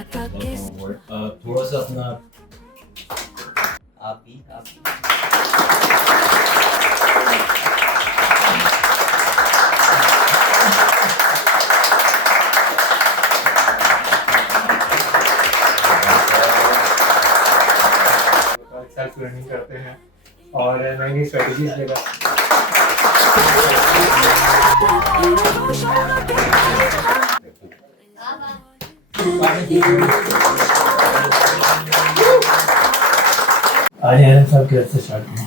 welcome aboard. थोड़ा सा अपना आप भी सेल्फ लर्निंग करते हैं और नई नई स्ट्रेटजीज लेकर आज हम सब कैसे स्टार्ट करें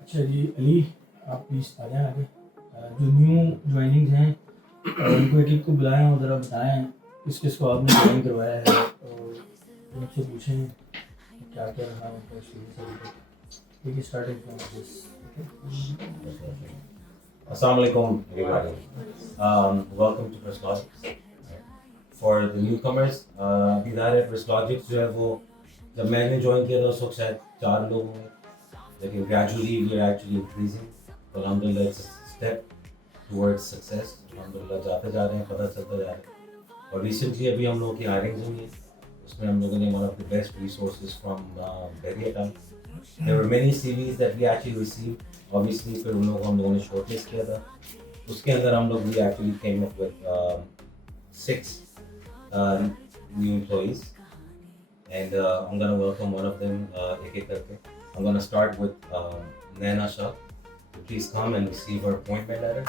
अच्छा जी अली आप प्लीज़ आ जाएं आगे। जो न्यू ज्वाइनिंग्स हैं उनको एक एक को बुलाएं और ज़रा बताएं किस किस को आपने ज्वाइन करवाया है और उनसे पूछें क्या क्या रहा उनका एक्सपीरियंस अभी तक। ठीक है starting from this. Assalamu alaikum everybody. Welcome to Press Logics. For the newcomers, अभी ज़ाहिर है Press Logics जो है वो जब मैंने ज्वाइन किया था उस वक्त शायद 4 लोग होंगे, लेकिन gradually we are actually increasing. तो अल्हम्दुलिल्लाह it's a step towards success. अल्हम्दुलिल्लाह जाते जा रहे हैं, पता चलता जा रहा है। और recently अभी हम लोगों की hiring हुई है, उसमें हम लोगों ने one of the best resources from Berrieta. There were many CVs that we actually received. Obviously फिर उन लोगों ने shortlist किया था, उसके अंदर हम लोग we actually came up with 6 new employees, and I'm gonna welcome one of them एक एक करके. I'm gonna start with Naina Shah. Please come and receive her appointment letter.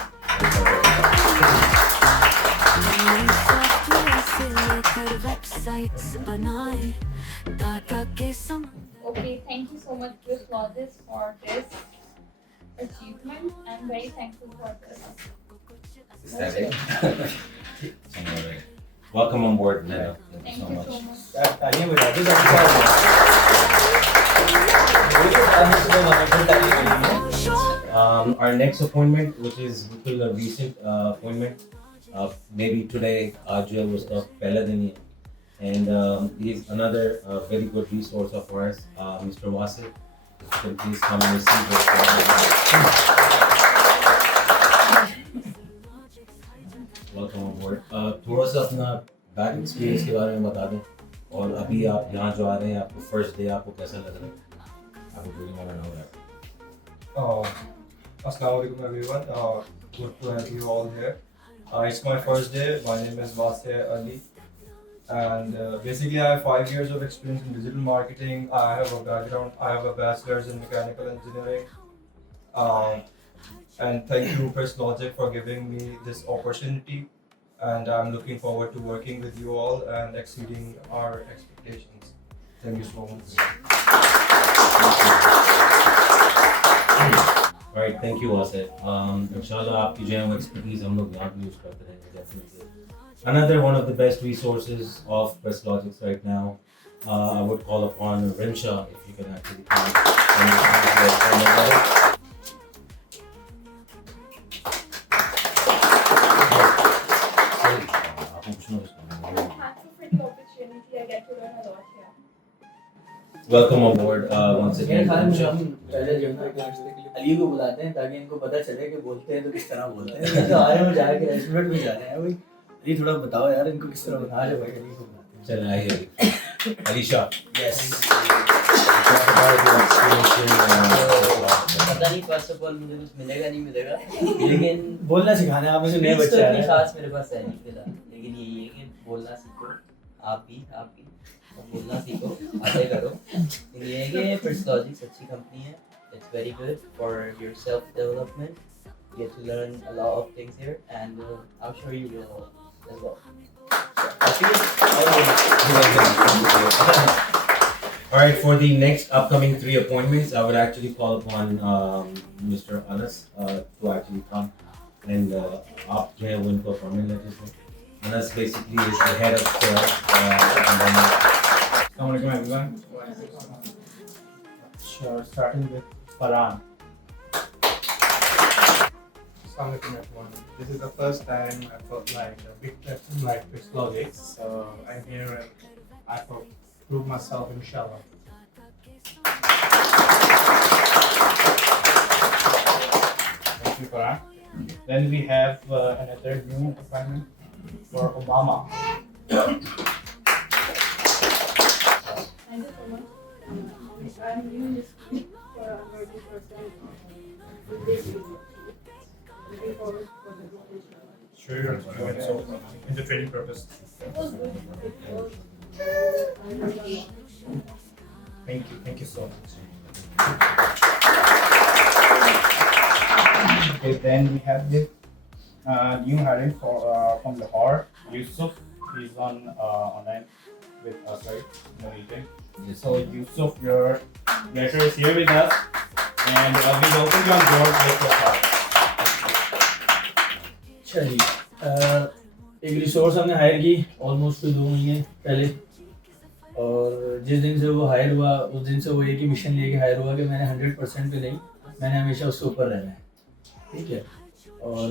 Okay, thank you so much, Chris Lodges, for this achievement. I'm very thankful for this. Is that it? Alright. Welcome on board, Naina. Thank you so much. तालियां बजा दो ताकि Our next appointment, which is a recent appointment, maybe today, आज जो है वो उसका पहला दिन ही है, and he is another very good resource of ours, Mr. Wasif. If you can please come and receive his welcome on board. थोड़ा सा अपना बैक एक्सपीरियंस के बारे में बता दें, और अभी आप यहाँ जो आ रहे हैं आपको फर्स्ट डे आपको कैसा लग रहा है? I would really want to know that. Assalamu alaikum everyone. Good to have you all here. It's my first day. My name is Wasir Ali, and basically I have 5 years of experience in digital marketing. I have a background. I have a bachelor's in mechanical engineering. And thank you, Press Logic, for giving me this opportunity. And I'm looking forward to working with you all and exceeding our expectations. Thank you so much. Alright, thank you, Wasif. Inshallah, आपकी जो है वो expertise हम लोग यहाँ पे use करते रहेंगे definitely. Another one of the best resources of Press Logics right now, I would call upon Rinsha, if you can actually come. Thank you for the opportunity. I get to learn a lot here. Welcome on board once मेरे again. ख्याल में Rinsha. हम पहले जो है अली को बुलाते हैं ताकि इनको पता चले कि बोलते हैं तो किस तरह बोलते हैं। ये तो आ रहे हैं जाके रेस्टोरेंट में जा रहे हैं भाई। अली थोड़ा बताओ यार इनको किस तरह बता रहे भाई अली को बुलाते हैं। चल आइए Alisha. Yes. पता नहीं फर्स्ट ऑफ ऑल मुझे कुछ मिलेगा नहीं मिलेगा, लेकिन बोलना सिखाना है आप मुझे नए skills बच्चे तो आ इतनी रहे हैं। खास मेरे पास है नहीं फिलहाल, लेकिन यही है कि बोलना सीखो। आप भी बोलना सीखो, आगे करो। ये है कि Press Logics अच्छी कंपनी है। It's very good for your self development. You get to learn a lot of things here, and I'm sure you will as well. Alright, for the next upcoming 3 appointments, I would actually call upon Mr. Anas to actually come and आप जो है वो इनको appointment letters दें. Anas basically is the head of sales. Assalamu alaikum everyone. Sure, starting with Farhan. Assalamualaikum everyone. This is the first time I've got like a big platform like Crystalogics. So I'm here and I hope prove myself inshallah. Thank you, Farhan. Then we have another new appointment for Obama. Thank you so much. I'm new in this week for 100% with this video. Looking forward for the competition. Sure, you're enjoying so in the training purpose. It was good. It was. I learned a lot. Thank you so much. Okay, then we have this new hiring for from Lahore, Yusuf. He's on online with us, right? In the meeting. So Yusuf, your letter is here with us, and we welcome you on board with your part. अच्छा जी एक resource हमने higher की almost 2 महीने पहले, और जिस दिन से वो हायर हुआ उस दिन से वो एक ही मिशन लेके हायर हुआ कि मैंने 100% पे नहीं, मैंने हमेशा उससे ऊपर रहना है, ठीक है। और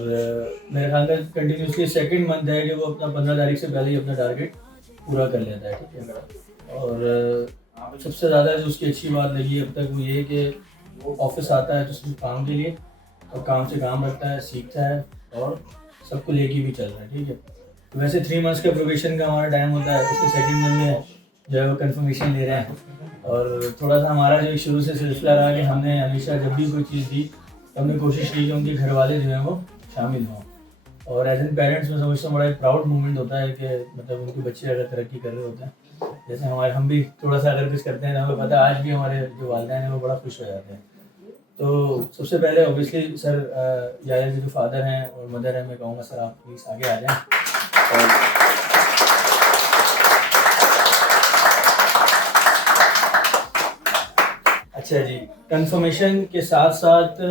मेरे ख्याल में कंटिन्यूसली 2nd मंथ है कि वो अपना 15 तारीख से पहले ही अपना टारगेट पूरा कर लेता है, ठीक है। और सबसे ज़्यादा जो उसकी अच्छी बात लगी अब तक वो ये कि वो ऑफिस आता है तो सिर्फ काम के लिए, और काम से काम रखता है, सीखता है और सबको लेके भी चल रहा है, ठीक है। वैसे 3 मंथ्स का प्रोबेशन का हमारा टाइम होता है, उसके 2nd मंथ में जो है वो कंफर्मेशन ले रहे हैं। और थोड़ा सा हमारा जो शुरू से सिलसिला रहा कि हमने हमेशा जब भी कोई चीज़ दी तो हमने कोशिश की कि उनके घर वाले जो हैं वो शामिल हों। और एज एन पेरेंट्स में समझता हूँ बड़ा एक प्राउड मोमेंट होता है कि मतलब उनके बच्चे अगर तरक्की कर रहे होते हैं, जैसे हम भी थोड़ा सा अगर कुछ करते हैं तो हमें पता है आज भी हमारे जो वालिदैन हैं वो बड़ा खुश हो जाते हैं। तो सबसे पहले ऑब्वियसली सर याया के जो फादर हैं और मदर हैं, मैं कहूँगा सर आप प्लीज़ आगे आ जाएँ। और अच्छा जी, कंफर्मेशन के साथ साथ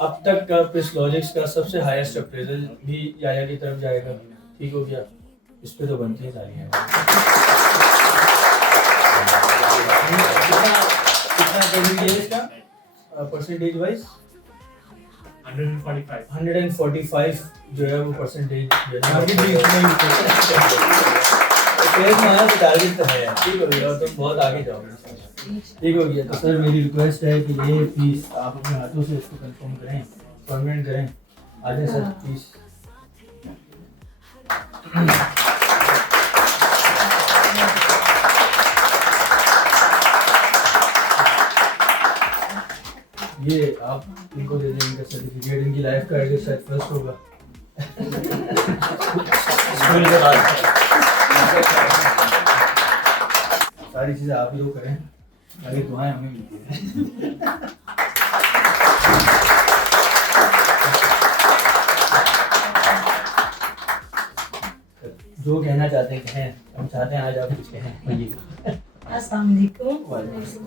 अब तक का क्रिस्टलॉजिक्स का सबसे हाईएस्ट अप्रेजल भी याया की तरफ जाएगा, ठीक हो गया। इस पे तो बनती है सारी हैं। कितना पेमेंट है इसका परसेंटेज वाइज? 145 जो है वो परसेंटेज टारगेट तो है, ठीक हो गया। और तुम बहुत आगे जाओगे, ठीक हो गया। तो सर मेरी रिक्वेस्ट है कि ये प्लीज़ आप अपने हाथों से इसको कंफर्म करें, परमानेंट करें। आ जाए सर प्लीज़। ये आप इनको दे दें इनका सर्टिफिकेट, इनकी लाइफ का एडजस्ट शायद फर्स्ट होगा स्कूल के बाद। सारी चीज़ें आप ही लोग करें, आगे दुआएं हमें मिलती हैं। जो कहना चाहते हैं कहें, हम चाहते हैं आज आप कुछ कहें। अस्सलाम वालेकुम।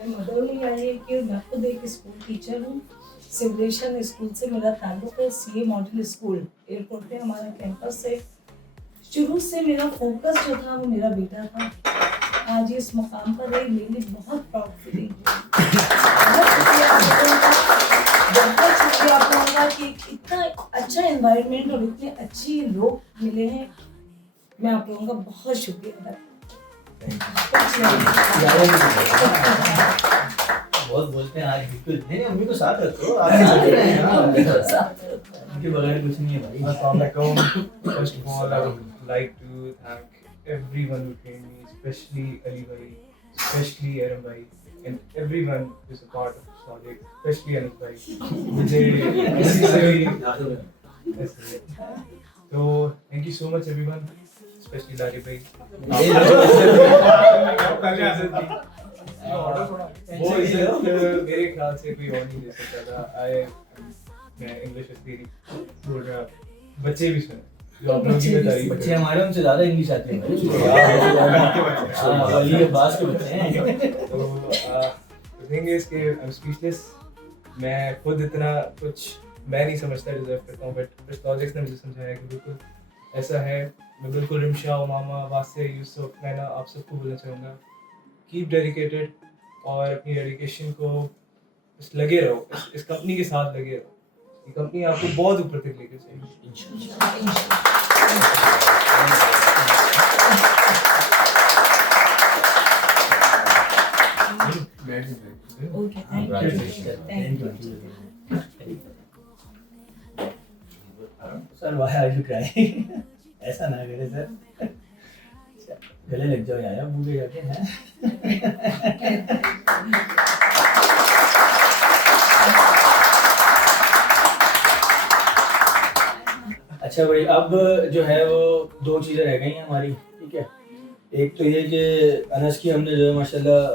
मैं मदौली आई कि मैं खुद एक स्कूल टीचर हूँ। सिविलेशन स्कूल से मेरा ताल्लुक है। सीए मॉडल स्कूल एयरपोर्ट पे हमारा कैंपस है। शुरू से मेरा फोकस जो था वो मेरा बेटा था। आज इस मुकाम पर है, मेरी बहुत प्राउड फीलिंग बहुत शुक्रिया आप लोगों का कि इतना अच्छा एनवायरनमेंट और इतने अच्छे लोग मिले हैं। मैं आप लोगों का बहुत शुक्रिया अदा बहुत बोलते हैं आज बिल्कुल नहीं, अम्मी को साथ रखो, उनके बगैर कुछ नहीं है भाई। Assalamualaikum. First of all, I would like to thank everyone who trained me, especially Ali Bhai, especially Aram Bhai, and everyone who is a part of this project, especially Anup Bhai. So, thank you so much everyone, especially Lali Bhai. वो इज्जत मेरे ख्याल से कोई और नहीं दे सकता था। मैं इंग्लिश मेरी बोल रहा, बच्चे भी सुने जो आप लोगों की तारीफ। बच्चे हमारे उनसे ज़्यादा इंग्लिश आते हैं भाई, बास के बच्चे हैं। तो थिंग इज कि आई एम स्पीचलेस। मैं खुद इतना कुछ मैं नहीं समझता डिजर्व करता हूँ, बट क्रिस्टलॉजिक्स ने मुझे समझाया कि बिल्कुल ऐसा है। मैं बिल्कुल रिमशा, उमामा, वासे, यूसुफ, मैं ना आप सबको बोलना चाहूँगा, कीप डेडिकेटेड और अपनी डेडिकेशन को लगे रहो, इस कंपनी के साथ लगे रहो। ये कंपनी आपको बहुत ऊपर तक लेके जाएगी। Okay, thank you. Thank you. Sir why are you crying? ऐसा ना करे सर, गले लग जाओ यार मुंह पे जाके हैं। अच्छा भाई, अब जो है वो दो चीज़ें रह गई हैं हमारी, ठीक है। एक तो ये कि अनस की हमने जो है माशाल्लाह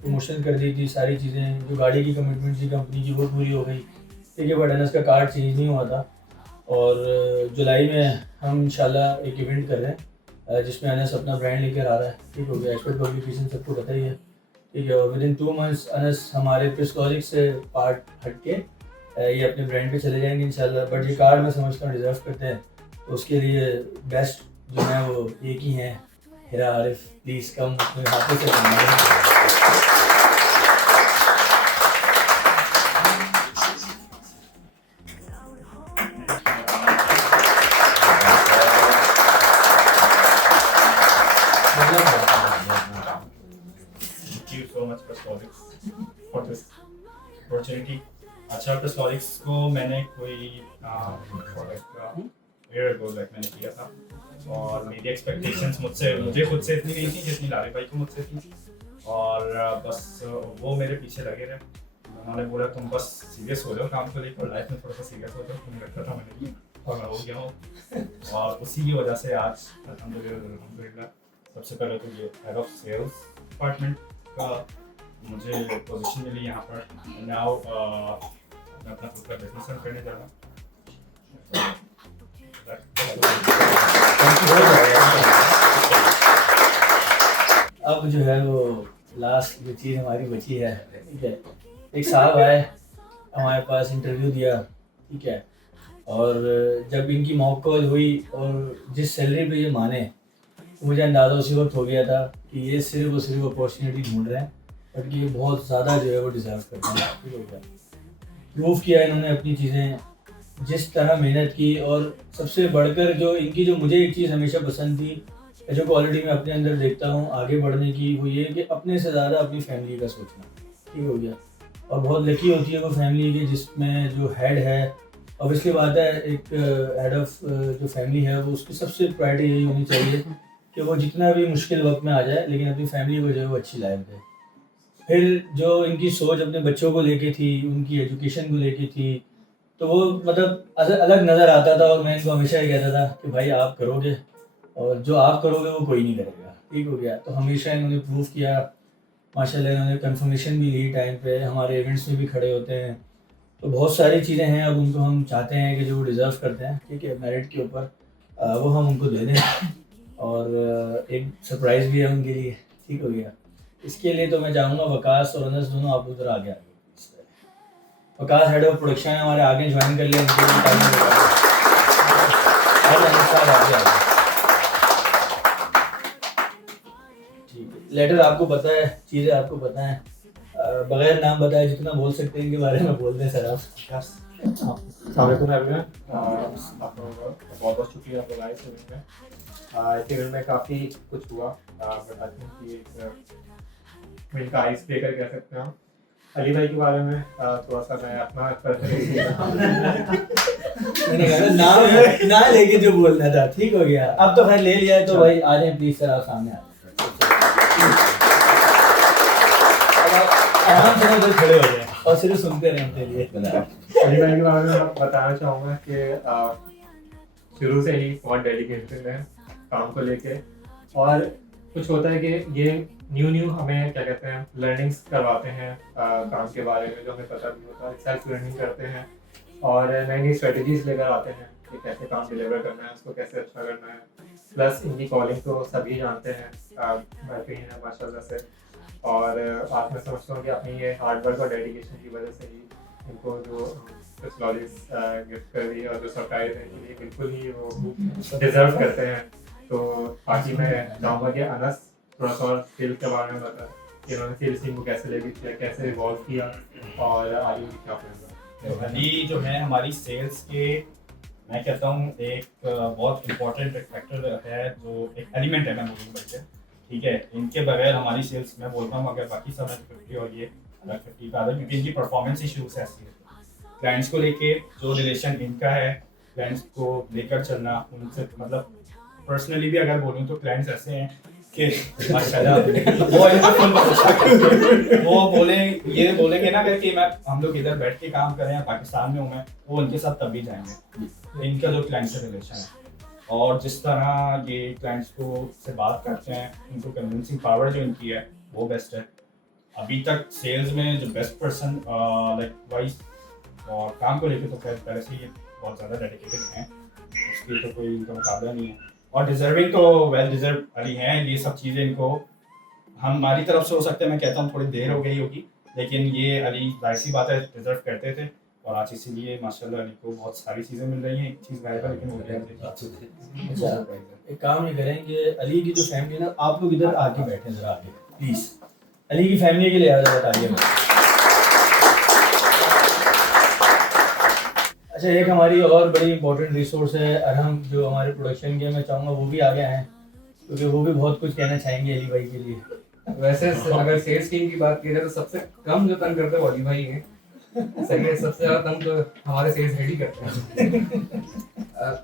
प्रमोशन कर दी थी, सारी चीज़ें जो गाड़ी की कमिटमेंट थी कंपनी की वो पूरी हो गई, ठीक है। बट अनस का कार्ड चेंज नहीं हुआ था और जुलाई में हम इंशाल्लाह एक इवेंट कर रहे हैं जिसमें अनस अपना ब्रांड लेकर आ रहा है, ठीक हो गया। एक्सपर्ट पब्लिकेशन सबको पता ही है, ठीक है। और विद इन 2 मंथ्स अनस हमारे प्रेसलॉजिक से पार्ट हट के ये अपने ब्रांड पे चले जाएंगे इंशाल्लाह। बट ये कार्ड मैं समझता हूँ डिज़र्व करते हैं, तो उसके लिए बेस्ट जो है वो एक ही हैं, हिरा आरिफ। प्लीज़ कम अपने हाथों से बनवाएं। Thank you so much Presslogics for this opportunity. अच्छा, Presslogics को मैंने कोई प्रोडक्ट का ईयर अगो मैंने किया था और मेरी एक्सपेक्टेशंस मुझे खुद से इतनी नहीं थी जितनी लारे भाई को मुझसे थी। और बस वो मेरे पीछे लगे रहे, उन्होंने बोला तुम बस सीरियस हो जाओ काम को लेकर, लाइफ में थोड़ा सा सीरियस हो जाओ। तुम लगता था मैंने और मैं हो गया हूँ और उसी की वजह से आज अल्हम्दुलिल्लाह सबसे पहले तो ये हेड ऑफ सेल्स डिपार्टमेंट का मुझे पोजीशन मिली यहाँ पर। नाउ मैं अपना खुद का बिजनेस रन करने जा रहा हूँ। अब जो है वो लास्ट जो चीज़ हमारी बची है, ठीक है। एक साहब आए हमारे पास, इंटरव्यू दिया, ठीक है। और जब इनकी मॉक कॉल हुई और जिस सैलरी पे ये माने, तो मुझे अंदाज़ा उसी वक्त हो गया था कि ये सिर्फ और सिर्फ अपॉर्चुनिटी ढूंढ रहे हैं, बट ये बहुत ज़्यादा जो है वो डिज़र्व करते हैं, ठीक हो गया। प्रूव किया इन्होंने अपनी चीज़ें, जिस तरह मेहनत की। और सबसे बढ़कर जो इनकी जो मुझे एक चीज़ हमेशा पसंद थी, जो क्वालिटी मैं अपने अंदर देखता हूँ आगे बढ़ने की, वो ये कि अपने से ज़्यादा अपनी फैमिली का सोचना, ठीक हो गया। और बहुत लकी होती है वो फैमिली की जिसमें जो हेड है, ऑब्वियसली बात है, एक हेड ऑफ जो फैमिली है वो उसकी सबसे प्रायोरिटी यही होनी चाहिए कि वो जितना भी मुश्किल वक्त में आ जाए लेकिन अपनी फैमिली को जो है वो अच्छी लाइफ दे। फिर जो इनकी सोच अपने बच्चों को लेके थी, उनकी एजुकेशन को लेके थी, तो वो मतलब अलग नज़र आता था। और मैं इनको हमेशा ये कहता था कि भाई आप करोगे और जो आप करोगे वो कोई नहीं करेगा, ठीक हो गया। तो हमेशा इन्होंने प्रूव किया माशाल्लाह। इन्होंने कंफर्मेशन भी ली टाइम पे, हमारे इवेंट्स में भी खड़े होते हैं। तो बहुत सारी चीज़ें हैं, अब उनको हम चाहते हैं कि जो वो डिज़र्व करते हैं, ठीक है, मेरिट के ऊपर, वो हम उनको दे दें। और एक सरप्राइज़ भी है उनके लिए, ठीक हो गया। इसके लिए तो मैं चाहूँगा वकास और अनस दोनों आप उधर आगे आगे। वकास हेड ऑफ प्रोडक्शन है हमारे, आगे ज्वाइन कर लिया, उनके लिए टाइम आगे आगे। ठीक है, लेटर आपको पता है, चीज़ें आपको पता है, बगैर नाम बताए जितना बोल सकते हैं इनके बारे में बोल दें सर आप। अस्सलामुअलैकुम एवरीवन, आप लोगों का बहुत बहुत शुक्रिया आपको लाइव इवेंट में। इस इवेंट में काफ़ी कुछ हुआ, बट आई थिंक कि इवेंट का आइस ब्रेकर कह सकते हैं हम। अली भाई के बारे में थोड़ा सा मैं अपना मैंने कहा ना लेके जो बोलना था, ठीक हो गया। अब तो खैर ले लिया है, तो भाई आ जाए प्लीज सर, आप सामने आ आराम से उधर खड़े हो जाए और सिर्फ सुनते रहे उनके लिए। अली भाई के बारे में मैं बताना चाहूँगा कि शुरू से ही बहुत डेडिकेटेड है काम को लेके। और कुछ होता है कि ये न्यू हमें क्या कहते हैं लर्निंग्स करवाते हैं काम के बारे में, जो हमें पता भी होता है। सेल्फ लर्निंग करते हैं और नई नई स्ट्रेटजीज लेकर आते हैं कि कैसे काम डिलीवर करना है, उसको कैसे अच्छा करना है। प्लस इनकी कॉलिंग तो सभी जानते हैं, बेहतरीन है माशाल्लाह से। और आज मैं समझता हूँ कि अपनी ये हार्डवर्क और डेडिकेशन की वजह से ही इनको जो Presslogics गिफ्ट कर दी और जो सरप्राइज है ये बिल्कुल ही वो डिजर्व करते हैं। तो बाकी मैं चाहूँगा कि अनस थोड़ा सा और स्किल के बारे में बताएं कि उन्होंने सेल्स टीम को कैसे लेके किया, कैसे इवॉल्व किया और आगे भी क्या प्लान है। तो अली जो है हमारी सेल्स के, मैं कहता हूँ एक बहुत इम्पोर्टेंट फैक्टर है, जो एक एलिमेंट है मैं बोलूँ बल्कि, ठीक है। इनके बगैर हमारी सेल्स, मैं बोलता हूँ अगर बाकी सब 50 और ये अलग 50 का आधा, क्योंकि इनकी परफॉर्मेंस ही शुरू से ऐसी है। क्लाइंट्स को लेके जो रिलेशन इनका है, क्लाइंट्स को लेकर चलना, उनसे मतलब पर्सनली भी अगर बोलूँ तो क्लाइंट्स ऐसे हैं कि माशाल्लाह वो इनका फुल भरोसा करते, वो ये बोलेंगे ना कि मैं हम लोग इधर बैठ के काम करें या पाकिस्तान में हूँ मैं, वो उनके साथ तभी जाएंगे। इनका जो क्लाइंट से रिलेशन है और जिस तरह ये क्लाइंट्स को से बात करते हैं, उनको कन्विंसिंग पावर जो इनकी है वो बेस्ट है। अभी तक सेल्स में जो बेस्ट पर्सन लाइक वाइज और काम को लेकर तो पहले से ये बहुत ज़्यादा डेडिकेटेड हैं, उसके तो कोई इनका मुकाबला नहीं है। और डिजर्विंग तो वेल डिजर्व अली हैं। ये सब चीज़ें इनको हमारी तरफ से हो सकता है, मैं कहता हूँ थोड़ी देर हो गई होगी, लेकिन ये अली जाहिर सी बात है डिजर्व करते थे, और आज इसीलिए माशाल्लाह अली को बहुत सारी चीज़ें मिल रही हैं। एक चीज़ गायब है लेकिन वो अच्छा, एक काम नहीं करें कि अली की जो फैमिली ना, आप लोग इधर आके बैठे जरा आगे प्लीज़, अली की फैमिली के लिए ज़रा बताइए। अच्छा, एक हमारी और बड़ी इंपॉर्टेंट रिसोर्स है अरहम, जो हमारे प्रोडक्शन के, मैं चाहूँगा वो भी आगे आएँ, क्योंकि वो भी बहुत कुछ कहना चाहेंगे अली भाई के लिए। वैसे अगर सेल्स टीम की बात की जाए तो सबसे कम जो तंग करते हैं वो अली भाई हैं। सही है, सबसे ज़्यादा तंग तो हमारे सेल्स हेड ही करते हैं।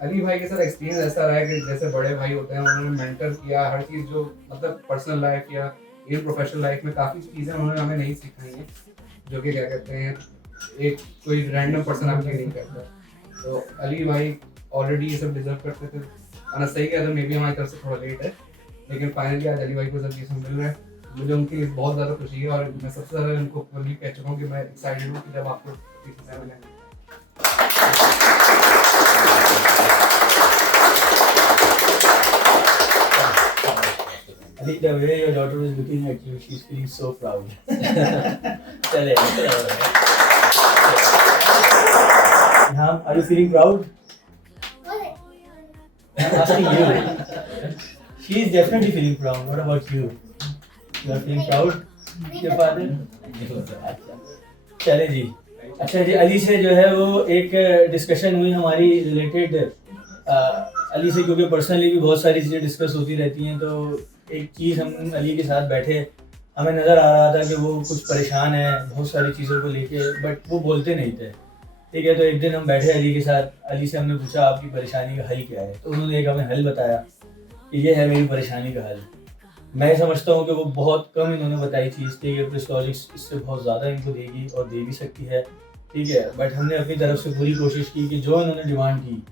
अली भाई के साथ एक्सपीरियंस ऐसा रहा है कि जैसे बड़े भाई होते हैं, उन्होंने मेंटर किया हर चीज़, जो मतलब पर्सनल लाइफ या इन प्रोफेशनल लाइफ में काफ़ी चीज़ें उन्होंने हमें नहीं सिखाई हैं, जो कि क्या कहते हैं एक कोई रैंडम पर्सन आपके नहीं करता। तो अली भाई ऑलरेडी ये सब डिजर्व करते थे। आना सही कहता है, मे बी हमारी तरफ से थोड़ा लेट है, लेकिन फाइनली आज अली भाई को सब चीज़ मिल रहा है। मुझे उनके लिए बहुत ज़्यादा खुशी है, और मैं सबसे ज़्यादा उनको बल्कि कह चुका हूँ कि मैं एक्साइटेड हूँ कि जब आपको मिलेंगे। Ali, the way your daughter is looking at you, she's feeling so proud. चले, Ilham, are you feeling proud? I'm asking you. She is definitely feeling proud. What about you? You are feeling proud? Your father? चले जी। अच्छा जी, अली से जो है वो एक discussion हुई हमारी रिलेटेड अली से, क्योंकि पर्सनली भी बहुत सारी चीज़ें डिस्कस होती रहती हैं। तो एक चीज़ हम अली के साथ बैठे, हमें नज़र आ रहा था कि वो कुछ परेशान है बहुत सारी चीज़ों को लेके, बट वो बोलते नहीं थे। ठीक है, तो एक दिन हम बैठे अली के साथ, अली से हमने पूछा आपकी परेशानी का हल क्या है, तो उन्होंने एक हमें हल बताया कि ये है मेरी परेशानी का हल। मैं समझता हूँ कि वो बहुत कम इन्होंने बताई चीज़ थी कि प्रेस्टोजिक्स इससे बहुत ज़्यादा इनको देगी और दे भी सकती है। ठीक है, बट हमने अपनी तरफ से पूरी कोशिश की कि जो इन्होंने डिमांड की,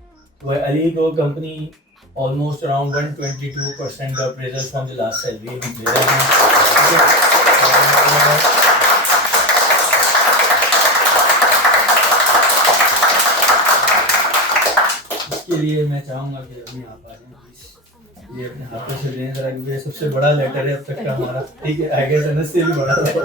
वह अली को कंपनी ऑलमोस्ट अराउंड 122% का appraisal from the last salary दे रहे हैं। इसके लिए मैं चाहूँगा कि अभी आप आ जाएं प्लीज़, ये अपने हाथों से लें ज़रा, क्योंकि ये सबसे बड़ा लेटर है अब तक का हमारा। ठीक है, आगे से से भी बड़ा लेटर।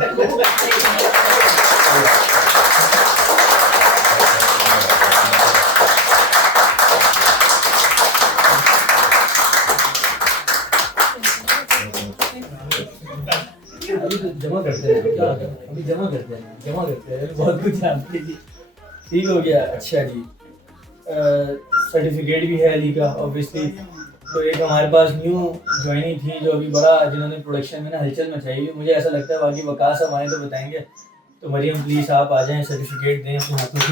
जमा करते हैं अभी जमा करते हैं बहुत कुछ जानते हैं। ठीक हो गया। अच्छा जी, सर्टिफिकेट भी है अली का ऑब्वियसली। तो एक हमारे पास न्यू ज्वाइनिंग थी जो अभी बड़ा, जिन्होंने प्रोडक्शन में ना हलचल मचाई। मुझे ऐसा लगता है बाकी वकास हम आए तो बताएंगे। तो मरियम प्लीज़ आप आ जाएं, सर्टिफिकेट दें अपने हाथों से।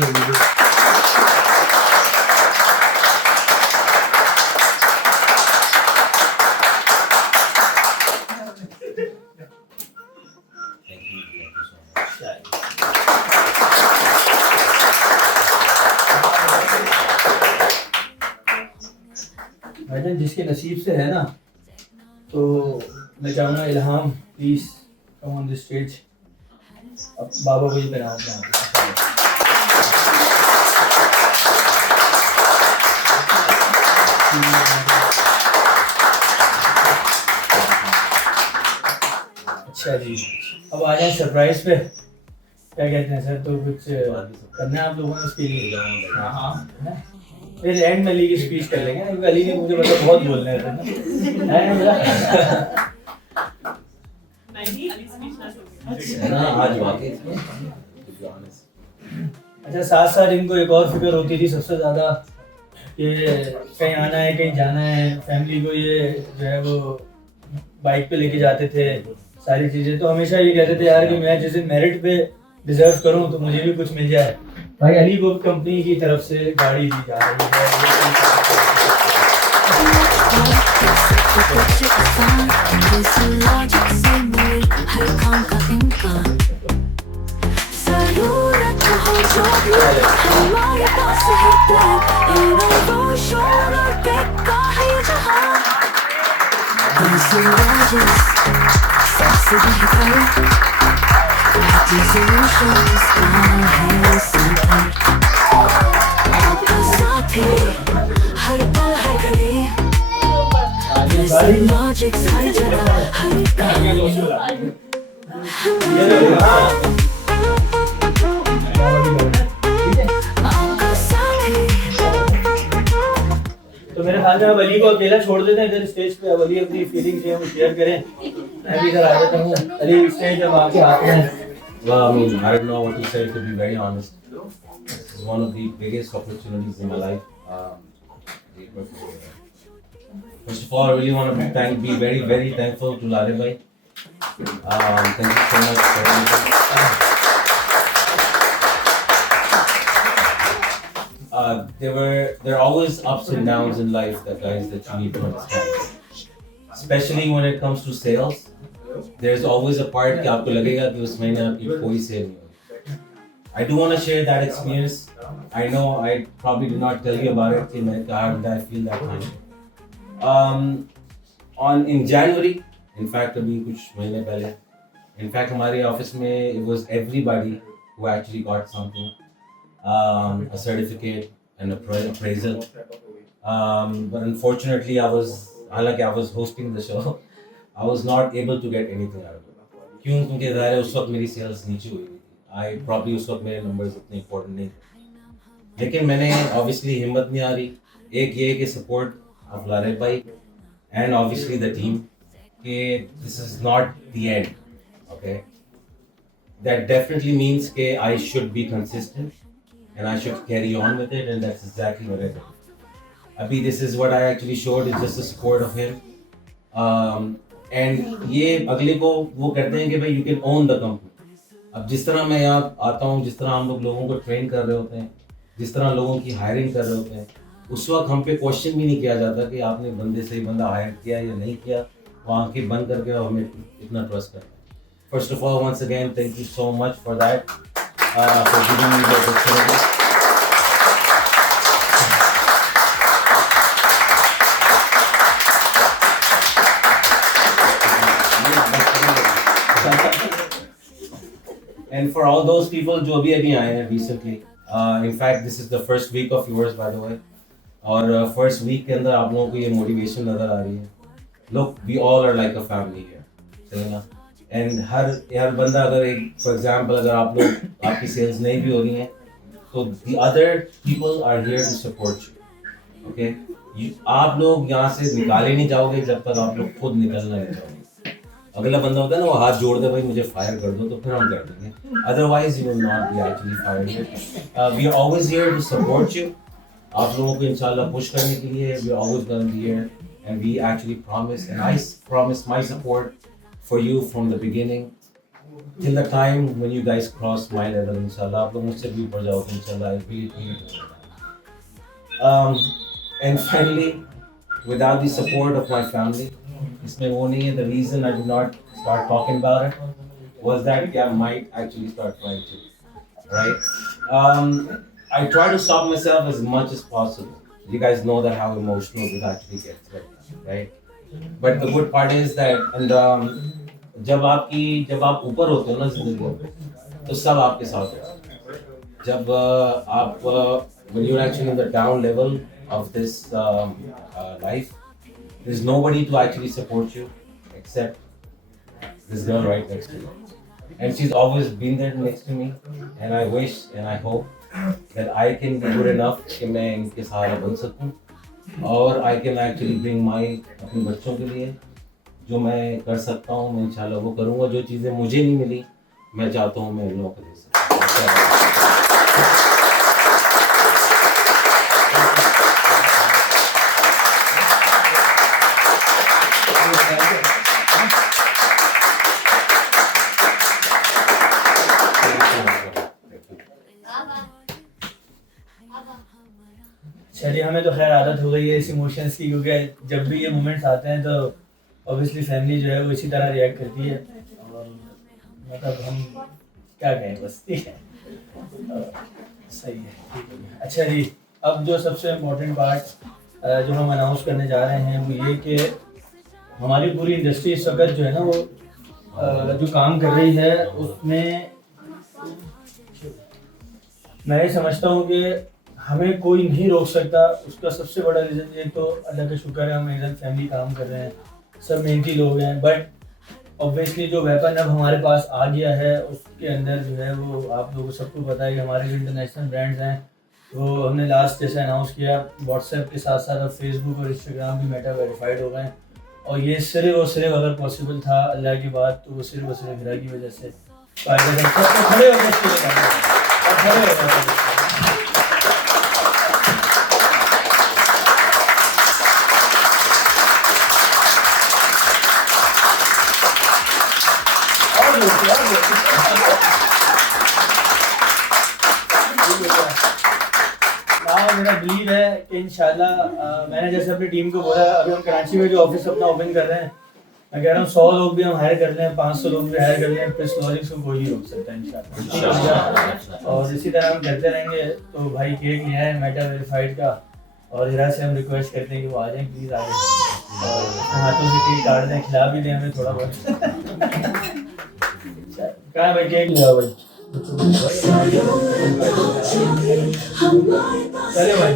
भाईजान जिसके नसीब से है ना, तो मैं चाहूँगा Ilham please come on the stage. अब बाबा को ही पहनाओ अपने हाथ। अच्छा जी, अब आ जाए सरप्राइज पे। क्या कहते हैं सर, तो कुछ करना है आप लोगों ने उसके लिए? हाँ, फिर एंड में अली की स्पीच कर लेंगे, क्योंकि अली ने मुझे मतलब बहुत बोलना है ना। आज वाकई अच्छा साथ साथ इनको एक और फिक्र होती थी सबसे ज़्यादा कि कहीं आना है कहीं जाना है, फैमिली को ये जो है वो बाइक पे लेके जाते थे सारी चीज़ें। तो हमेशा ये कहते थे यार कि मैं जिस दिन मेरिट पे डिजर्व करूँ तो मुझे भी कुछ मिल जाए। भाई अली को कंपनी की तरफ से गाड़ी दी जा रही तो मेरे ख्याल में अब अली को अकेला छोड़ देते हैं इधर स्टेज पे। अब अली अपनी फीलिंग्स जो है वो शेयर करें। मैं भी इधर आ जाता हूँ। अली स्टेज अब आपके हाथ में है। Well, I mean, I don't know what to say, to be very honest. This is one of the biggest opportunities in my life. First of all, I really want to be very, very thankful to Lare bhai. Thank you so much for everything. There are always ups and downs in life, guys, that you need to understand. Especially when it comes to sales. There's always a part कि आपको लगेगा कि उस महीने आपकी कोई cell नहीं होगी. I do want to share that experience. I know I probably did not tell you about it. कि मैं how did I feel that time. In January, in fact अभी कुछ महीने पहले, in fact हमारे ऑफिस में it was everybody who actually got something, a certificate and appraisal. But unfortunately हालांकि I was hosting the show. I was not able to get anything out of it. क्यों? क्योंकि ज़ाहिर है उस वक्त मेरी सेल्स नीचे हुई थी. I probably उस वक्त मेरे numbers इतने important नहीं थे. लेकिन मैंने obviously हिम्मत नहीं आ रही. एक ये कि support of Lare bhai and obviously the team कि this is not the end. Okay. That definitely means कि I should be consistent and I should carry on with it, and that's exactly what I did. Abhi this is what I actually showed. It's just the support of him. And ये अगले को वो कहते हैं कि भाई you can own the company. अब जिस तरह मैं यहाँ आता हूँ, जिस तरह हम लोगों को ट्रेन कर रहे होते हैं, जिस तरह लोगों की हायरिंग कर रहे होते हैं, उस वक्त हम पे क्वेश्चन भी नहीं किया जाता कि आपने बंदे से बंदा हायर किया या नहीं किया. वो आंखें बंद करके हमें इतना ट्रस्ट करते हैं. First of all once again thank you so much for that, for giving me the opportunity. And for all those people जो अभी आए हैं recently, in fact this is the first week of yours by the way, और first week के अंदर आप लोगों को ये motivation नज़र आ रही है. Look, we all are like a family here, सही ना? And हर बंदा अगर एक for example अगर आप लोग आपकी sales नहीं भी हो रही हैं, तो the other people are here to support you, okay? आप लोग यहाँ से निकाले नहीं जाओगे जब तक आप लोग खुद निकलना नहीं जाओगे. अगला बंदा होता है ना वो हाथ जोड़ दे भाई मुझे फायर कर दो तो फिर हम कर देंगे. Otherwise you will not be actually fired. We are always here to support you. आप लोगों को इंशाल्लाह पुश करने के लिए we are always gonna be here and we actually promise and I promise my support for you from the beginning till the time when you guys cross my level. इंशाल्लाह आप लोग मुझसे भी ऊपर जाओ तो इंशाल्लाह आई really and finally without the support of my family, इसमें वो नहीं है. The reason I did not start talking about it was that I might actually start trying to, right? I try to stop myself as much as possible. You guys know that how emotional it actually gets, right? But the good part is that and जब आप ऊपर होते हो ना जिंदगी में तो सब आपके साथ है. जब आप when you're actually in the down level of this life, there's nobody to actually support you except this girl right next to you. And she's always been there next to me. And I wish and I hope that I can be good enough कि मैं इनके सहारा बन सकूं. और I can actually bring my अपने बच्चों के लिए जो मैं कर सकता हूँ मैं इंशाल्लाह वो करूँगा. जो चीज़ें मुझे नहीं मिली मैं चाहता हूँ मैं इन लोगों को दे सकूँ. खैर आदत हो गई है इस इमोशंस की, क्योंकि जब भी ये मोमेंट्स आते हैं तो ऑब्वियसली फैमिली जो है वो इसी तरह रिएक्ट करती है, और मतलब हम क्या कहें, बस ठीक है। सही है, ठीक है। अच्छा जी, अब जो सबसे इम्पोर्टेंट पार्ट जो हम अनाउंस करने जा रहे हैं वो ये कि हमारी पूरी इंडस्ट्री इस वक्त जो है ना वो जो काम कर रही है उसमें मैं ये समझता हूँ कि हमें कोई नहीं रोक सकता। उसका सबसे बड़ा रीज़न ये तो अल्लाह का शुक्र है हम एकदम फैमिली काम कर रहे हैं, सब मेहनती लोग हैं, बट ऑब्वियसली जो वेपन अब हमारे पास आ गया है उसके अंदर जो है वो आप लोगों को सबको पता है कि हमारे जो इंटरनेशनल ब्रांड्स हैं वो हमने लास्ट जैसे अनाउंस किया व्हाट्सएप के साथ साथ अब फेसबुक और इंस्टाग्राम भी मेटा वेरीफाइड हो गए हैं, और ये सिर्फ और सिर्फ अगर पॉसिबल था अल्लाह की बात तो वो सिर्फ और सिर्फ हिरा की वजह से। खड़े हो गए मेरा बिलीव है कि इंशाल्लाह मैंने जैसे अपनी टीम को बोला अभी हम कराची में जो ऑफिस अपना ओपन कर रहे हैं, मैं कह रहा हूँ 100 लोग भी हम हायर कर लें, 500 लोग भी हायर कर लें, प्रेस लॉजिक्स को कोई नहीं रोक सकता इंशाल्लाह। और इसी तरह हम करते रहेंगे। तो भाई केक लिया है मेटा वेरीफाइड का, और हिरा से हम रिक्वेस्ट करते हैं कि वो आ जाएं प्लीज़, आ जाएं और हाथों से केक काट दें, खिला भी दें हमें थोड़ा बहुत। कहाँ है भाई केक लिया भाई? चले भाई